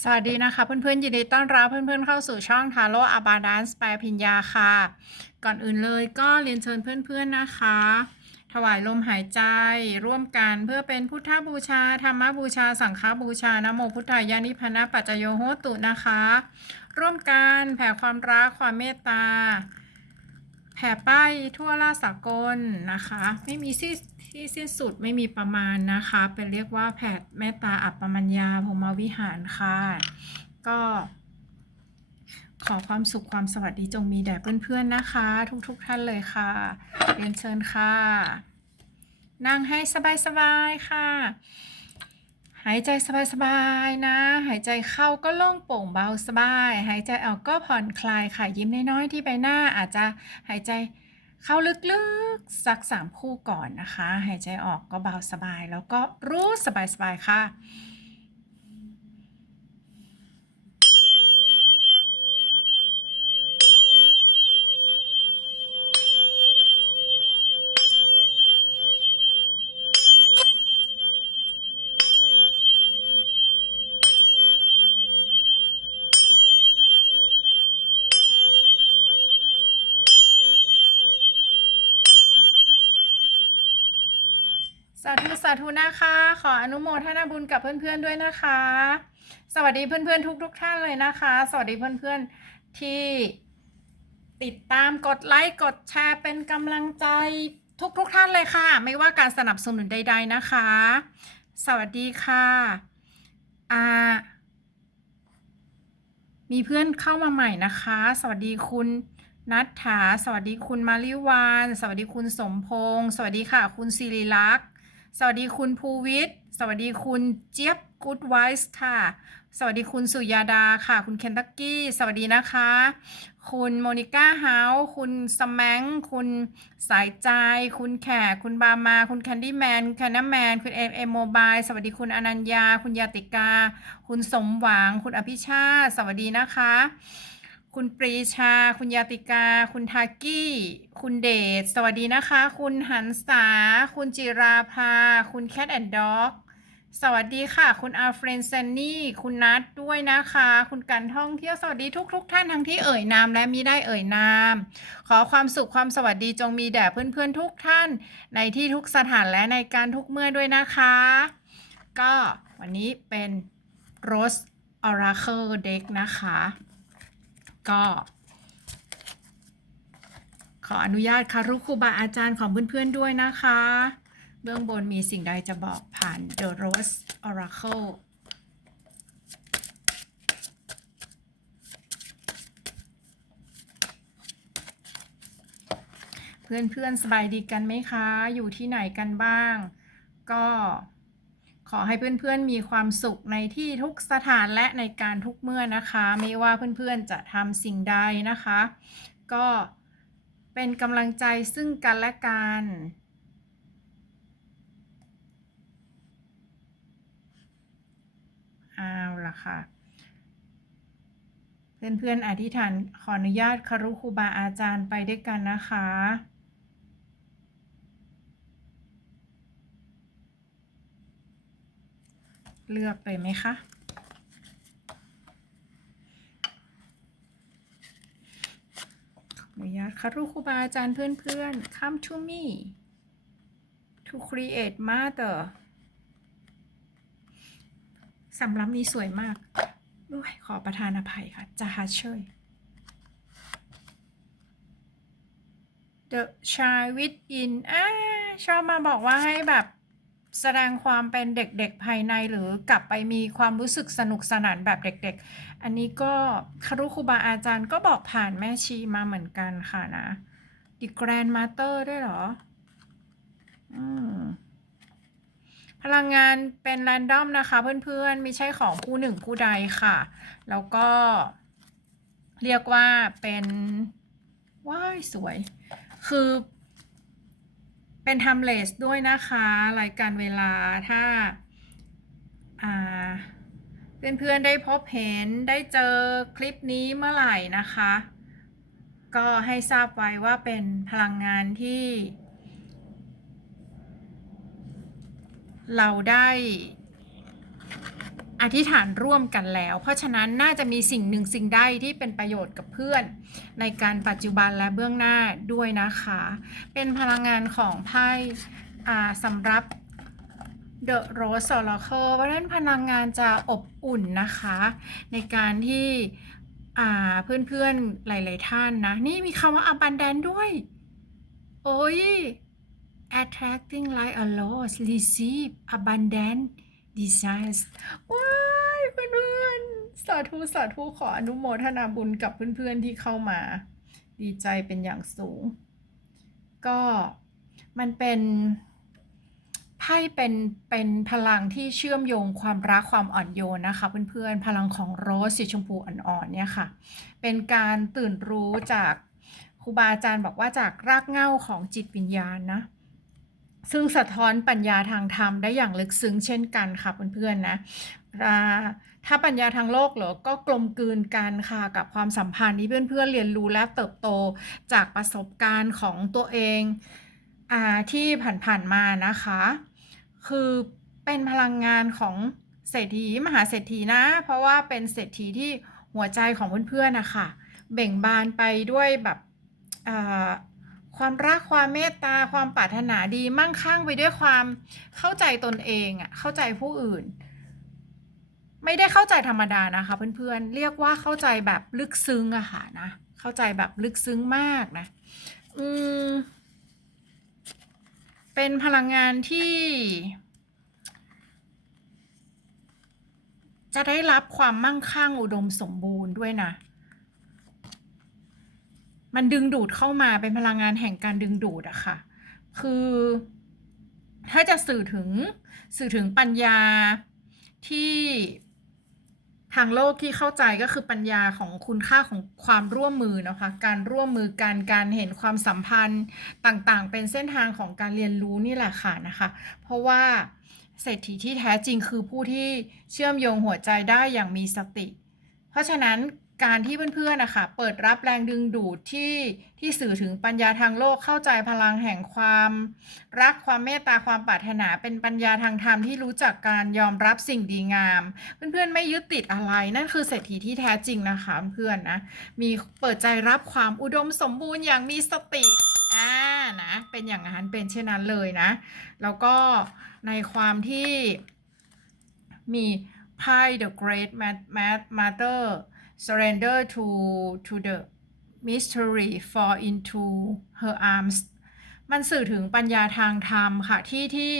สวัสดีนะคะเพื่อนๆยินดีต้อนรับเพื่อนๆเข้าสู่ช่องทาโร่อาบาดานสแปรพิญญาค่ะ ก่อนอื่นเลยก็เรียนเชิญเพื่อนๆนะคะ ถวายลมหายใจร่วมกันเพื่อเป็นพุทธบูชา ธรรมบูชา สังฆบูชานะโมพุทธายานิพนะปัจจโยโหตุนะคะ ร่วมกันแผ่ความรักความเมตตา แผ่ป้ายทั่วราสากลนะคะ ไม่มีที่ที่สิ้นสุดไม่มีประมาณนะคะ เป็นเรียกว่าแผ่เมตตาอัปปมัญญาพรมวิหารค่ะ ก็ ขอความสุขความสวัสดีจงมีแด่เพื่อนๆนะคะ ทุกๆท่านเลยค่ะ เรียนเชิญค่ะ นั่งให้สบายๆค่ะ หายใจสบายๆนะ หายใจเข้าก็โล่งโปร่งเบาสบาย หายใจออกก็ผ่อนคลายค่ะยิ้มน้อยๆที่ใบหน้าอาจจะหายใจเข้าลึกๆสักสามคู่ก่อนนะคะ หายใจออกก็เบาสบาย แล้วก็รู้สบายๆค่ะาธุสาธุนะคะ ขออนุโมทนาบุญกับเพื่อนๆด้วยนะคะ สวัสดีเพื่อนๆทุก ๆ ท่านเลยนะคะ สวัสดีเพื่อนๆที่ติดตามกดไลค์กดแชร์เป็นกำลังใจทุกๆท่านเลยค่ะ ไม่ว่าการสนับสนุนใด ๆนะคะ สวัสดีค่ะอ่ามีเพื่อนเข้ามาใหม่นะคะ สวัสดีคุณนัทถา สวัสดีคุณมาริวาน สวัสดีคุณสมพงศ์ สวัสดีค่ะ คุณศิริลักษ์ สวัสดีคุณภูวิทย์ สวัสดีคุณเจี๊ยบกูดไวส์ค่ะ สวัสดีคุณสุยาดาค่ะ คุณเคนตักกี้ สวัสดีนะคะ คุณโมนิก้าเฮาส์คุณสแมงคุณสายใจ คุณแขก คุณบามา คุณแคนดี้แมนแคนนาแมน คุณเอ็มเอ็มโมบาย สวัสดีคุณอนัญญา คุณยาติกา คุณสมหวัง คุณอภิชาติสวัสดีนะคะ คุณปรีชา คุณยาติกา คุณทากี้ คุณเดช สวัสดีนะคะ คุณหันษา คุณจิราภา คุณแคทแอนด์ด็อก สวัสดีค่ะ คุณอาเฟรนเซนนี่ คุณนัทด้วยนะคะ คุณกันท่องเที่ยว สวัสดีทุกๆทท่านทั้งที่เอ่ยนามและมิได้เอ่ยนาม ขอความสุขความสวัสดีจงมีแด่เพื่อนๆทุกท่าน ในที่ทุกสถานและในการทุกเมื่อด้วยนะคะ ก็วันนี้เป็น Rose Oracle Deck นะคะ ก็ ขออนุญาตคารุครูบาอาจารย์ของเพื่อนๆด้วยนะคะ เบื้องบนมีสิ่งใดจะบอกผ่าน The Rose Oracle เพื่อนๆสบายดีกันไหมคะ อยู่ที่ไหนกันบ้าง ก็ ขอให้เพื่อนๆมีความสุขในที่ทุกสถานและในการทุกเมื่อนะคะ ไม่ว่าเพื่อนๆจะทำสิ่งใดนะคะ ก็เป็นกำลังใจซึ่งกันและกันเอาละค่ะ เพื่อนๆอธิษฐานขออนุญาตคารุครูบาอาจารย์ไปด้วยกันนะคะ เลือกเลยไหมคะ ขออนุญาตคารุครูบาอาจารย์เพื่อนๆ come to me to create mother สำรับนี้สวยมากด้วยขอประทานอภัยค่ะจะหาเชย The child within อ่าชอบมาบอกว่าให้แบบ แสดงความเป็นเด็กๆภายในหรือกลับไปมีความรู้สึกสนุกสนานแบบเด็กๆ อันนี้ก็คารุครูบาอาจารย์ก็บอกผ่านแม่ชีมาเหมือนกันค่ะนะ The Grandmaster ด้วยเหรออืมพลังงานเป็นแรนดอมนะคะเพื่อนๆ ไม่ใช่ของผู้หนึ่งผู้ใดค่ะ แล้วก็เรียกว่าเป็นว้ายสวย คือ เป็นทำเลสด้วยนะคะรายการเวลาถ้าอ่าเพื่อนๆได้พบเห็นได้เจอคลิปนี้เมื่อไหร่นะคะ ก็ให้ทราบไว้ว่าเป็นพลังงานที่ เราได้ อธิษฐานร่วมกันแล้ว เพราะฉะนั้นน่าจะมีสิ่งหนึ่งสิ่งใดที่เป็นประโยชน์กับเพื่อน ในการปัจจุบันและเบื้องหน้าด้วยนะคะ เป็นพลังงานของไพ่สำหรับ The Rose Oracle เพราะฉะนั้นพลังงานจะอบอุ่นนะคะ ในการที่เพื่อนๆ หลาย ๆ ท่านนะ นี่มีคำว่า abundant ด้วย โอ้ย attracting like a loss receive abundant desires ว้ายเพื่อนๆสาธุสาธุขออนุโมทนาบุญกับเพื่อนๆที่เข้ามา ดีใจเป็นอย่างสูง ก็มันเป็นไพ่เป็นเป็นพลังที่เชื่อมโยงความรักความอ่อนโยนนะคะเพื่อนๆพลังของโรสสีชมพูอ่อนๆเนี่ยค่ะ เป็นการตื่นรู้จากครูบาอาจารย์บอกว่าจากรากเหง้าของจิตวิญญาณนะ ซึ่งสะท้อนปัญญาทางธรรมได้อย่างลึกซึ้งเช่นกันค่ะเพื่อนๆนะถ้าปัญญาทางโลกเหรอ ก็กลมกลืนกันค่ะกับความสัมพันธ์ที่เพื่อนๆเรียนรู้และเติบโตจากประสบการณ์ของตัวเองอที่ผ่านๆมานะคะ คือเป็นพลังงานของเศรษฐีมหาเศรษฐีนะ เพราะว่าเป็นเศรษฐีที่หัวใจของเพื่อนๆนะคะเบ่งบานไปด้วยแบบ ความรักความเมตตาความปรารถนาดีมั่งคั่งไปด้วยความเข้าใจตนเองอะเข้าใจผู้อื่น ไม่ได้เข้าใจธรรมดานะคะ เพื่อนๆเรียกว่าเข้าใจแบบลึกซึ้งอะค่ะนะเข้าใจแบบลึกซึ้งมากนะ อืมเป็นพลังงานที่ จะได้รับความมั่งคั่งอุดมสมบูรณ์ด้วยนะ มันดึงดูดเข้ามาเป็นพลังงานแห่งการดึงดูดอะค่ะ คือ ถ้าจะสื่อถึงสื่อถึงปัญญาที่ทางโลกที่เข้าใจก็คือปัญญาของคุณค่าของความร่วมมือนะคะ การร่วมมือกันการเห็นความสัมพันธ์ต่างๆ เป็นเส้นทางของการเรียนรู้นี่แหละค่ะนะคะ เพราะว่าเศรษฐีที่แท้จริงคือผู้ที่เชื่อมโยงหัวใจได้อย่างมีสติ เพราะฉะนั้น การที่เพื่อนๆนะคะเปิดรับแรงดึงดูดที่ที่สื่อถึงปัญญาทางโลกเข้าใจพลังแห่งความ รักความเมตตาความปรารถนาเป็นปัญญาทางธรรมที่รู้จักการยอมรับสิ่งดีงาม เพื่อนๆไม่ยึดติดอะไรนั่นคือเศรษฐีที่แท้จริงนะคะเพื่อนๆนะมีเปิดใจรับความอุดมสมบูรณ์อย่างมีสติอ่านะเป็นอย่างนั้นเป็นเช่นนั้นเลยนะ แล้วก็ในความที่มีไพ่ the great matter surrender to to the mystery fall into her arms มันสื่อถึงปัญญาทางธรรมค่ะที่ที่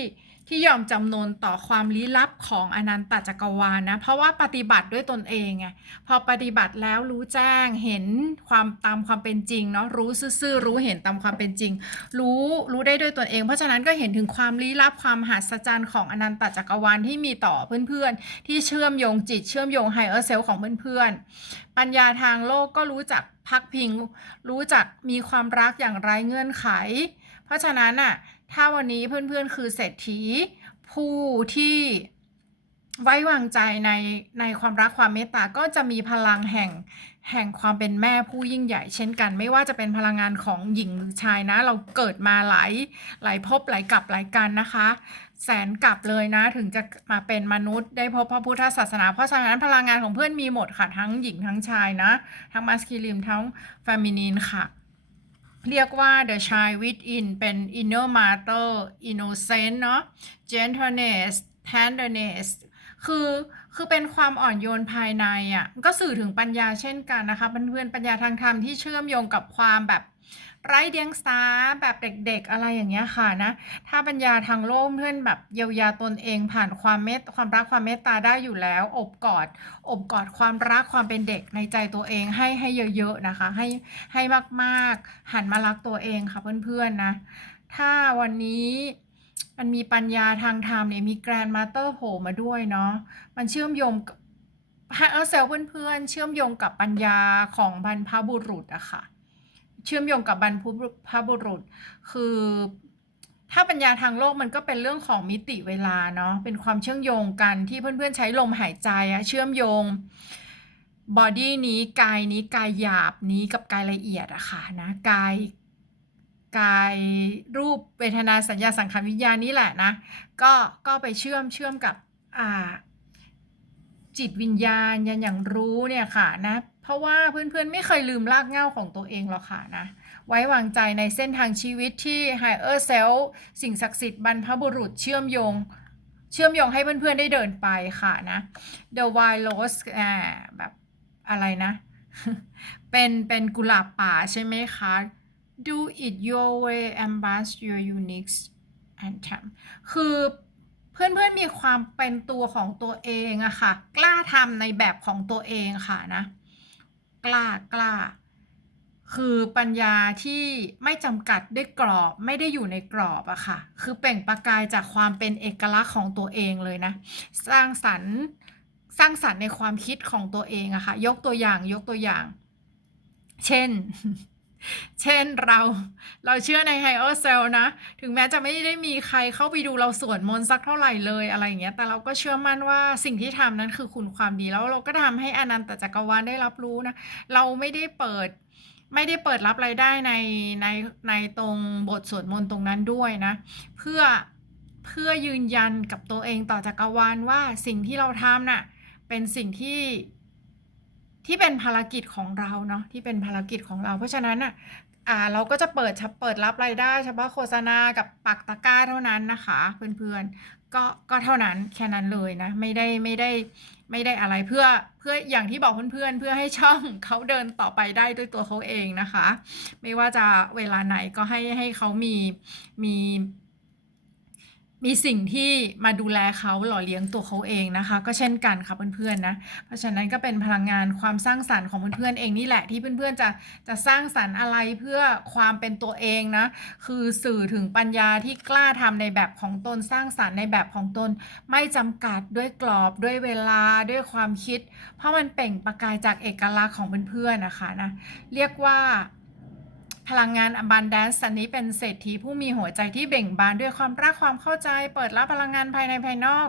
ที่ยอมจำนนต่อความลี้ลับของอนันตจักรวาลนะ เพราะว่าปฏิบัติด้วยตนเองไงพอปฏิบัติแล้วรู้แจ้งเห็นความตามความเป็นจริงเนาะรู้ซื่อๆรู้เห็นตามความเป็นจริง รู้รู้ได้ด้วยตนเอง เพราะฉะนั้นก็เห็นถึงความลี้ลับความมหัศจรรย์ของอนันตจักรวาลที่มีต่อเพื่อนๆ ที่เชื่อมโยงจิตเชื่อมโยงไฮเออร์เซลของเพื่อนๆ ปัญญาทางโลกก็รู้จักพักพิง รู้จักมีความรักอย่างไร้เงื่อนไข เพราะฉะนั้นน่ะ ถ้าวันนี้เพื่อนๆคือเศรษฐีผู้ที่ไว้วางใจในในความรักความเมตตาก็จะมีพลังแห่งแห่งความเป็นแม่ผู้ยิ่งใหญ่ เช่นกัน ไม่ว่าจะเป็นพลังงานของหญิงหรือชายนะ เราเกิดมาหลายหลายภพหลายกลับหลายกันนะคะ แสนกลับเลยนะ ถึงจะมาเป็นมนุษย์ได้พบพระพุทธศาสนา เพราะฉะนั้นพลังงานของเพื่อนมีหมดค่ะ ทั้งหญิงทั้งชายนะ ทั้งมัสคิลิมทั้งเฟมินีนค่ะ เรียกว่า the child within เป็น inner matter innocent เนาะ gentleness tenderness คือคือเป็นความอ่อนโยนภายในอะ่ะก็สื่อถึงปัญญาเช่นกันนะคะเพื่อนๆปัญญาทางธรรมที่เชื่อมโยงกับความแบบ ไร้เดียงสาแบบเด็กๆอะไรอย่างเงี้ยค่ะนะ ถ้าปัญญาทางโลกเพื่อนแบบเยียวยาตนเองผ่านความเมตความรักความเมตตาได้อยู่แล้ว อบกอด อบกอดความรักความเป็นเด็กในใจตัวเองให้ให้เยอะๆนะคะ ให้ให้มากๆหันมารักตัวเองค่ะเพื่อนๆนะ ถ้าวันนี้มันมีปัญญาทางธรรมเนี่ยมีแกรนมาเตอร์โผล่มาด้วยเนาะมันเชื่อมโยงให้เอาเซลเพื่อนๆเชื่อมโยงกับปัญญาของบรรพบุรุษอะค่ะ เชื่อมโยงกับบรรพบุรุษ คือถ้าปัญญาทางโลกมันก็เป็นเรื่องของมิติเวลาเนาะเป็นความเชื่อมโยงกันที่เพื่อนๆใช้ลมหายใจอะเชื่อมโยงบอดี้นี้กายนี้กายหยาบนี้กับกายละเอียดอะค่ะนะกายกายรูปเวทนาสัญญาสังขารวิญญาณนี่แหละนะก็ก็ไปเชื่อมเชื่อมกับอ่าจิตวิญญาณยันอย่างรู้เนี่ยค่ะนะ เพราะว่าเพื่อนๆ ไม่เคยลืมรากเหง้าของตัวเองหรอกค่ะนะ ไว้วางใจในเส้นทางชีวิตที่ Higher Self สิ่งศักดิ์สิทธิ์บรรพบุรุษเชื่อมโยง เชื่อมโยงให้เพื่อนๆ ได้เดินไปค่ะนะ The Wild Rose อ่าแบบอะไรนะ เป็นเป็นกุหลาบป่าใช่ไหมคะ Do it your way embrace your unique and time คือเพื่อนๆ มีความเป็นตัวของตัวเองอะค่ะ กล้าทำในแบบของตัวเองค่ะนะ กล้ากล้า คือปัญญาที่ไม่จำกัดด้วยกรอบไม่ได้อยู่ในกรอบอะค่ะ คือเปล่งประกายจากความเป็นเอกลักษณ์ของตัวเองเลยนะ สร้างสรรค์สร้างสรรค์ในความคิดของตัวเองอะค่ะ ยกตัวอย่างยกตัวอย่าง เช่น เช่นเราเราเชื่อใน Higher Self นะ ถึงแม้จะไม่ได้มีใครเข้าไปดูเราสวดมนต์สักเท่าไหร่เลยอะไรอย่างเงี้ยแต่เราก็เชื่อมั่นว่าสิ่งที่ทำนั้นคือคุณความดีแล้วเราก็ทำให้อนันตจักรวาลได้รับรู้นะ เราไม่ได้เปิดไม่ได้เปิดรับรายได้ในในในตรงบทสวดมนต์ตรงนั้นด้วยนะ เพื่อเพื่อยืนยันกับตัวเองต่อจักรวาลว่าสิ่งที่เราทำน่ะเป็นสิ่งที่ ที่เป็นภารกิจของเราเนาะที่เป็นภารกิจของเรา เพราะฉะนั้นอะอ่าเราก็จะเปิดเปิดรับรายได้เฉพาะโฆษณากับปักตะกร้าเท่านั้นนะคะ เพื่อนๆก็ก็เท่านั้นแค่นั้นเลยนะ ไม่ได้ไม่ได้ไม่ได้อะไรเพื่อเพื่ออย่างที่บอกเพื่อนๆเพื่อให้ช่องเขาเดินต่อไปได้ด้วยตัวเขาเองนะคะ ไม่ว่าจะเวลาไหนก็ให้ให้เขามีมี มีสิ่งที่มาดูแลเขาหล่อเลี้ยงตัวเขาเองนะคะ ก็เช่นกันค่ะเพื่อนๆนะ เพราะฉะนั้นก็เป็นพลังงานความสร้างสรรค์ของเพื่อนๆเองนี่แหละที่เพื่อนๆจะจะสร้างสรรค์อะไรเพื่อความเป็นตัวเองนะ คือสื่อถึงปัญญาที่กล้าทำในแบบของตนสร้างสรรค์ในแบบของตนไม่จำกัดด้วยกรอบด้วยเวลาด้วยความคิด เพราะมันเปล่งประกายจากเอกลักษณ์ของเพื่อนๆนะคะนะเรียกว่า พลังงาน abundance อันนี้เป็นเศรษฐีผู้มีหัวใจที่เบ่งบานด้วยความรักความเข้าใจ เปิดรับพลังงานภายในภายนอก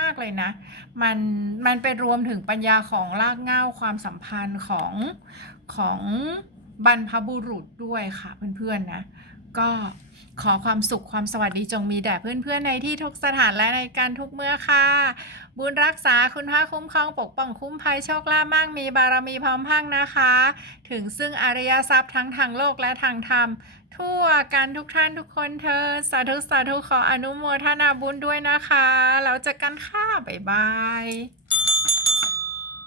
มาก ๆ เลยนะ มันมันไปรวมถึงปัญญาของรากเหง้าความสัมพันธ์ของของบรรพบุรุษด้วยค่ะเพื่อน ๆ นะ ก็ ขอความสุขความสวัสดีจงมีแด่เพื่อนๆในที่ทุกสถานและในการทุกเมื่อค่ะ บุญรักษาคุณพระคุ้มครองปกป้องคุ้มภัยโชคลาภมั่งมีบารมีพร้อมพังนะคะ ถึงซึ่งอริยทรัพย์ทั้งทางโลกและทางธรรม ทั่วกันทุกท่านทุกคนเธอ สาธุสาธุขออนุโมทนาบุญด้วยนะคะ แล้วเจอกันค่ะ บ๊ายบาย